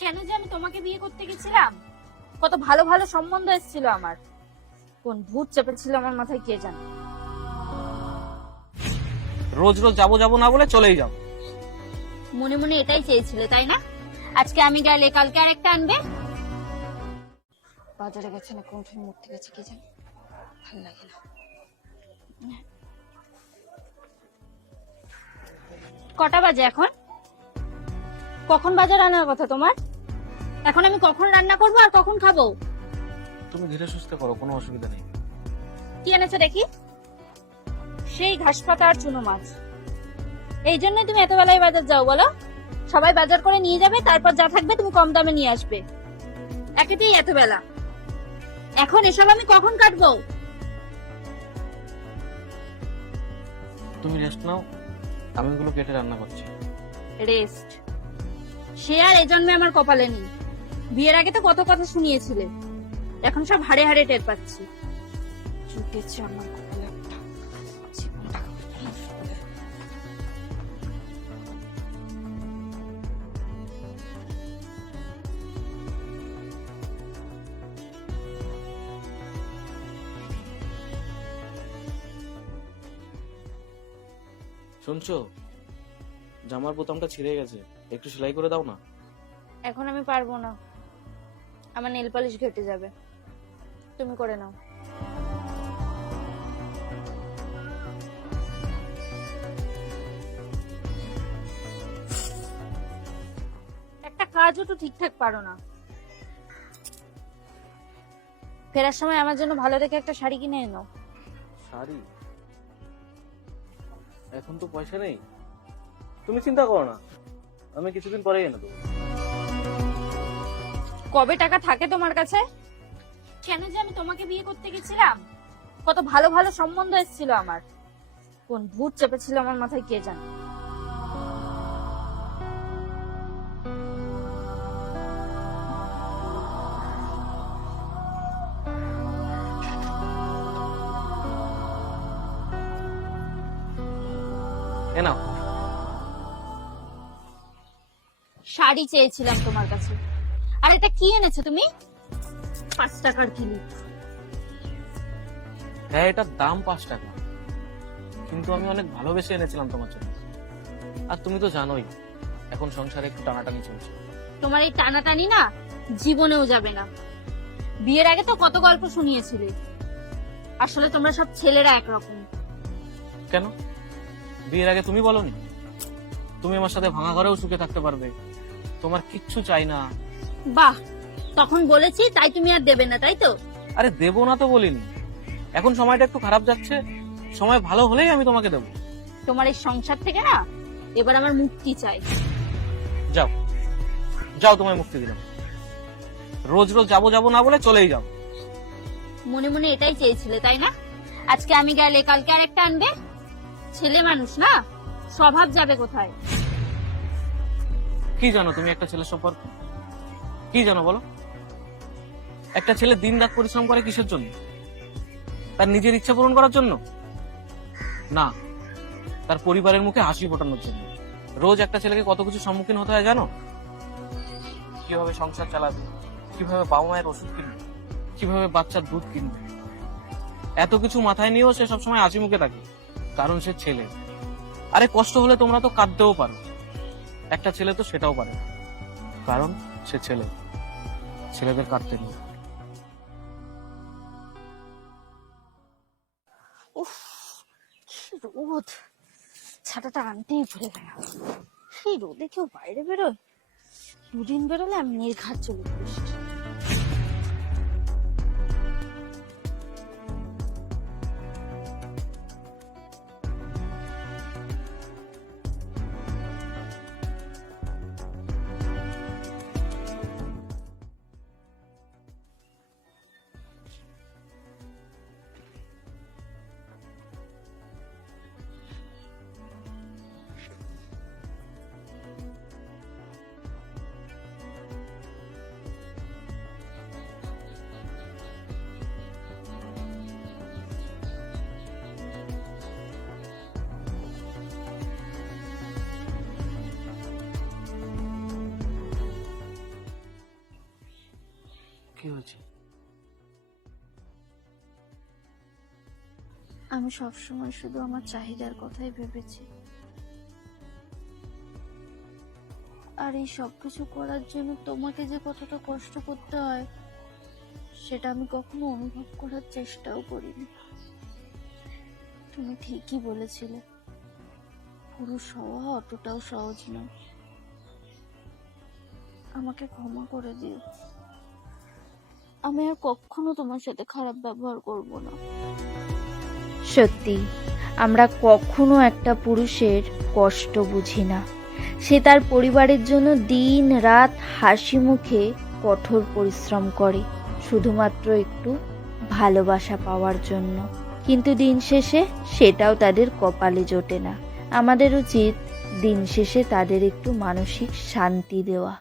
কেন যে আমি তোমাকে বিয়ে করতে গেছিলাম, কত ভালো ভালো সম্বন্ধ এসেছিল আমার, কোন ভূত চেপেছিল আমার মাথায় কে জানে। রোজ রোজ যাবো যাবো না বলে চলেই যাও। মনে মনে এটাই চেয়েছিলে তাই না? আজকে আমি গেলে কালকে আরেকটা আনবে। বাজারে গেছে না কোন মূর্তি গেছে কে জানে, ভালো লাগে না। কটা বাজে এখন? কখন বাজার আনার কথা তোমার? এখন আমি কখন রান্না করবো আর কখন খাবো? তুমি ধীরে সুস্থে করো, কোনো অসুবিধা নেই। কি এনেছো দেখি? সেই ঘাস পাতা আর চুনো মাছ। এই জন্যই তুমি এত বেলায় বাজার যাও বলো? সবাই বাজার করে নিয়ে যাবে, তারপর যা থাকবে তুমি কম দামে নিয়ে আসবে। একেতেই এত বেলা, এখন এসব আমি কখন কাটবো? তুমি রেস্ট নাও, আমি ওগুলো কেটে রান্না করছি। রেস্ট? সে আর এই জন্মে আমার কপালে নেই। বিয়ের আগে তো কত কথা শুনিয়েছিলে, এখন সব হাড়ে হাড়ে টের পাচ্ছি। জুটেছে আমার কপালে একটা জীবনটা। শুনছো, জামার বোতামটা ছিঁড়ে গেছে, একটু সেলাই করে দাও না। এখন আমি পারবো না, আমার নেল পালিশ ঘেটে যাবে, তুমি করে নাও। একটা কাজও তো ঠিকঠাক পারো না। ফেরার সময় আমার জন্য ভালো দেখে একটা শাড়ি কিনে এনো। শাড়ি? এখন তো পয়সা নেই, তুমি চিন্তা করো না, আমি কিছুদিন পরে এনে দেবো। কবে টাকা থাকে তোমার কাছে? কেন যে আমি তোমাকে বিয়ে করতে গেছিলাম, কত ভালো ভালো সম্বন্ধ এসেছিল আমার, কোন ভূত চেপেছিল আমার মাথায় কে জানে। এ নাও। শাড়ি চেয়েছিলাম তোমার কাছে, আর এটা কি এনেছো তুমি? 5 টাকার কিলিপ। হ্যাঁ, এটার দাম 5 টাকা, কিন্তু আমি অনেক ভালোবেসে এনেছিলাম তোমার জন্য। আর তুমি তো জানোই এখন সংসারে একটু টানাটানি চলছে। তোমার এই টানাটানি না জীবনেও যাবে না। বিয়ের আগে তো কত গল্প শুনিয়েছিলে, আসলে তোমরা সব ছেলেরা একরকম। কেন, বিয়ের আগে তুমি বলনি তুমি আমার সাথে ভাঙা ঘরেও সুখে থাকতে পারবে, তোমার কিচ্ছু চাই না? বাহ, তখন বলেছি তাই তুমি আর দেবে না, তাই তো? আরে দেবো না তো বলিনি, এখন সময়টা একটু খারাপ যাচ্ছে, সময় ভালো হলেই আমি তোমাকে দেবো। তোমার এই সংসার থেকে না এবার আমার মুক্তি চাই। যাও যাও, তোমায় মুক্তি দিলাম, রোজ রোজ যাবো যাবো না বলে চলেই যাও। মনে মনে এটাই চেয়েছিলে তাই না? আজকে আমি গেলে কালকে আরেকটা আনবে। ছেলে মানুষ না, স্বভাব যাবে কোথায়? কি জানো তুমি একটা ছেলের সম্পর্কে? কি জানো বলো? একটা ছেলে দিন রাত পরিশ্রম করে কিসের জন্য? তার নিজের ইচ্ছা পূরণ করার জন্য না, তার পরিবারের মুখে হাসি ফোটানোর জন্য। রোজ একটা ছেলেকে কত কিছু সম্মুখীন হতে হয় জানো? কিভাবে সংসার চালাবে, কিভাবে বাবা মায়ের ওষুধ কিনবে, কিভাবে বাচ্চার দুধ কিনবে, এত কিছু মাথায় নিয়েও সে সবসময় হাসি মুখে থাকে, কারণ সে ছেলে। আরে কষ্ট হলে তোমরা তো কাঁদতেও পারো, একটা ছেলে তো সেটাও পারে না, কারণ সে ছেলে। ছেলেদের কাঁদতে নেই। উফ, কি রোদ! ছাতাটা আনতেই ভুলে গেলাম। সেই রোদে কেউ বাইরে বেরোয়? দুদিন বেরোলে আমি নির্ঘাত চলে বসছি। কি হয়েছে? আমি সবসময় শুধু আমার চাহিদার কথাই ভেবেছি, আর এই সবকিছু করার জন্য তোমাকে যে কতটা কষ্ট করতে হয় সেটা আমি কখনো অনুভব করার চেষ্টাও করিনি। তুমি ঠিকই বলেছিলে, পুরুষ হওয়া অতটাও সহজ নয়। আমাকে ক্ষমা করে দিও, আমি আর কখনো তোমার সাথে খারাপ ব্যবহার করব না। সত্যি, আমরা কখনো একটা পুরুষের কষ্ট বুঝি না। সে তার পরিবারের জন্য দিন রাত হাসি মুখে কঠোর পরিশ্রম করে, শুধুমাত্র একটু ভালোবাসা পাওয়ার জন্য। কিন্তু দিন শেষে সেটাও তাদের কপালে জোটে না। আমাদের উচিত দিন শেষে তাদের একটু মানসিক শান্তি দেওয়া।